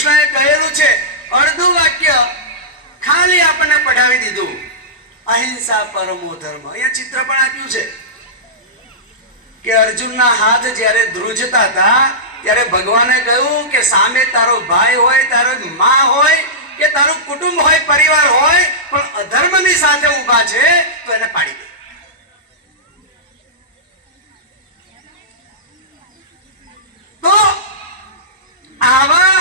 કૃષ્ણએ કહેલું છે અડધું વાક્ય ખાલી આપણને પઢાવી દીધું, અહિંસા પરમો ધર્મ. અહીંયા ચિત્ર પણ આપ્યું છે કે અર્જુનના હાથ જ્યારે ધ્રુજતા હતા ત્યારે ભગવાને કહ્યું કે સામે તારો ભાઈ હોય, તારો માં હોય કે તારું કુટુંબ હોય, પરિવાર હોય, પણ અધર્મની સાથે ઊભા છે તો એને પાડી દે. તો આવા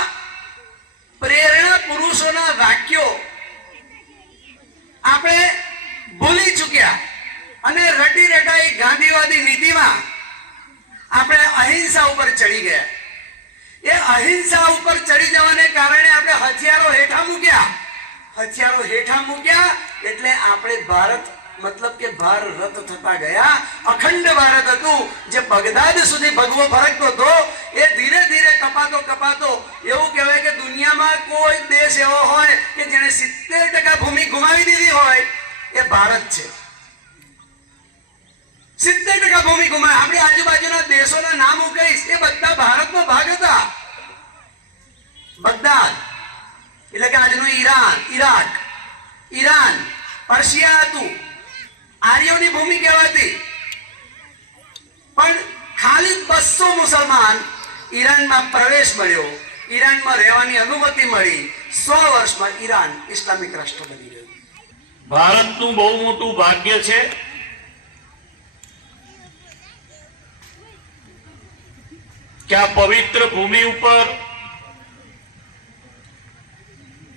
પ્રેરણા પુરુષોના વાક્યો આપણે ભૂલી ચૂક્યા અને રટી રટાઈ ગાંધીવાદી નીતિમાં આપણે અહિંસા ઉપર ચડી ગયા. એ અહિંસા ઉપર ચડી જવાને કારણે આપણે હથિયારો હેઠા મૂક્યા એટલે આપણે ભારત મતલબ કે ભારત થતા ગયા. અખંડ ભારત હતું જે બગદાદ સુધી ભગવો ફરકતો હતો, એ ધીરે ધીરે કપાતો એવું કહેવાય કે દુનિયામાં કોઈ દેશ એવો હોય કે જેણે 70% ભૂમિ ગુમાવી દીધી હોય એ ભારત છે. 70% ભૂમિ ગુમાવી. આપણી આજુબાજુના દેશોના નામ હું કહીશ, એ બધા ભારતનો ભાગ હતા. બગદાદ એટલે કે આજનું ઈરાક, ઈરાન, પર્શિયા હતું, આર્યોની ભૂમિ કહેવાતી. પણ ખાલી 200 મુસલમાન ઈરાનમાં પ્રવેશ મળ્યો, ઈરાનમાં રહેવાની અનુમતિ મળી, 100 વર્ષમાં ઈરાન ઇસ્લામિક રાષ્ટ્ર બની ગયું. ભારતનું બહુ મોટું ભાગ્ય છે કે આ પવિત્ર ભૂમિ ઉપર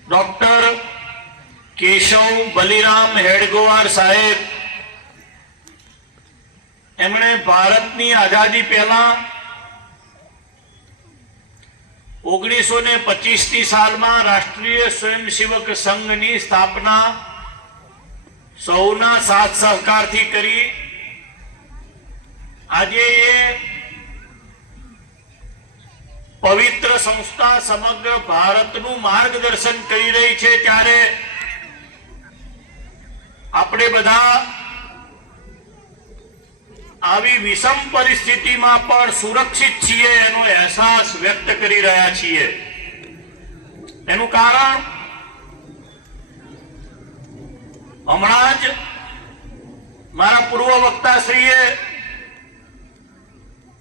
ડોક્ટર કેશવ બલિરામ હેડગોવાર સાહેબ, એમણે ભારતની આઝાદી પહેલા 1925ની સાલમાં રાષ્ટ્રીય સ્વયંસેવક સંઘની સ્થાપના સૌના સાથ સહકારથી કરી. આજે એ પવિત્ર સંસ્થા સમગ્ર ભારતનું માર્ગદર્શન કરી રહી છે, ત્યારે આપણે બધા આવી વિષમ પરિસ્થિતિમાં પણ સુરક્ષિત છીએ એનો અહેસાસ વ્યક્ત કરી રહ્યા છીએ. એનું કારણ હમણાં જ મારા પૂર્વ વક્તાશ્રીએ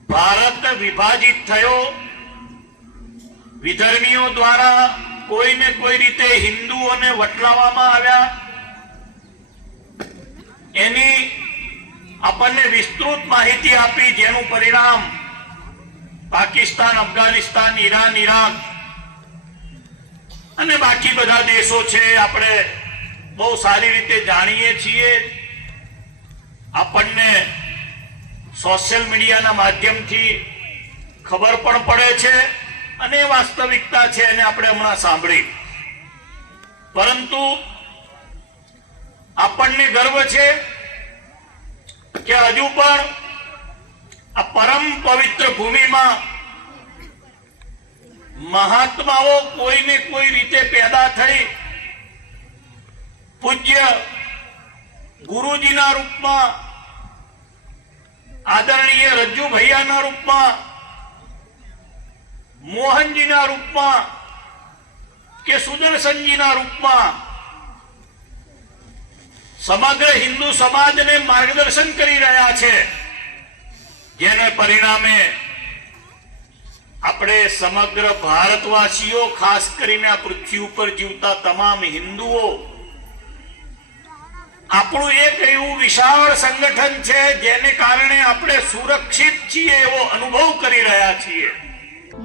ભારત વિભાજિત થયો, વિધર્મીઓ દ્વારા કોઈને કોઈ રીતે હિન્દુઓને વટલાવવામાં આવ્યા, એની આપણને વિસ્તૃત માહિતી આપી, જેનું પરિણામ પાકિસ્તાન, અફઘાનિસ્તાન, ઈરાન, ઈરાક અને બાકી બધા દેશો છે. આપણે બહુ સારી રીતે જાણીએ છીએ. આપણને સોશિયલ મીડિયાના માધ્યમથી ખબર પણ પડે છે અને વાસ્તવિકતા છે એને આપણે હમણાં સાંભળી. પરંતુ આપણને ગર્વ છે કે હજુ પણ આ પરમ પવિત્ર ભૂમિમાં મહાત્માઓ કોઈને કોઈ રીતે પેદા થઈ પૂજ્ય ગુરુજીના રૂપમાં, આદરણીય રજ્જુ ભૈયાના રૂપમાં, મોહનજીના રૂપમાં કે સુદર્શનજીના રૂપમાં સમગ્ર હિન્દુ સમાજને માર્ગદર્શન કરી રહ્યા છે, જેને પરિણામે આપણે સમગ્ર ભારતવાસીઓ, ખાસ કરીને આ પૃથ્વી ઉપર જીવતા તમામ હિન્દુઓ, આપણું એક એવું વિશાળ સંગઠન છે જેને કારણે આપણે સુરક્ષિત છીએ એવો અનુભવ કરી રહ્યા છીએ.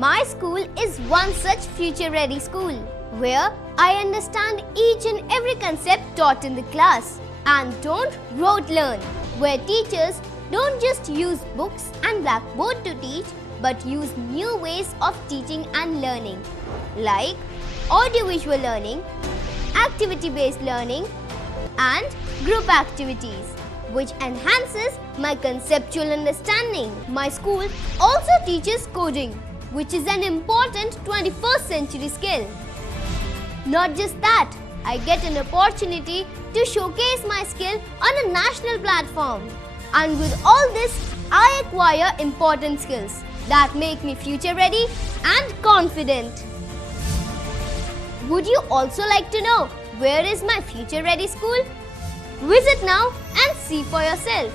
My school is one such future-ready school where I understand each and every concept taught in the class and don't rote learn, where teachers don't just use books and blackboard to teach but use new ways of teaching and learning like audiovisual learning, activity-based learning and group activities, which enhances my conceptual understanding. My school also teaches coding, which is an important 21st century skill. Not just that, I get an opportunity to showcase my skill on a national platform. And with all this, I acquire important skills that make me future ready and confident. Would you also like to know where is my future ready school? Visit now and see for yourself.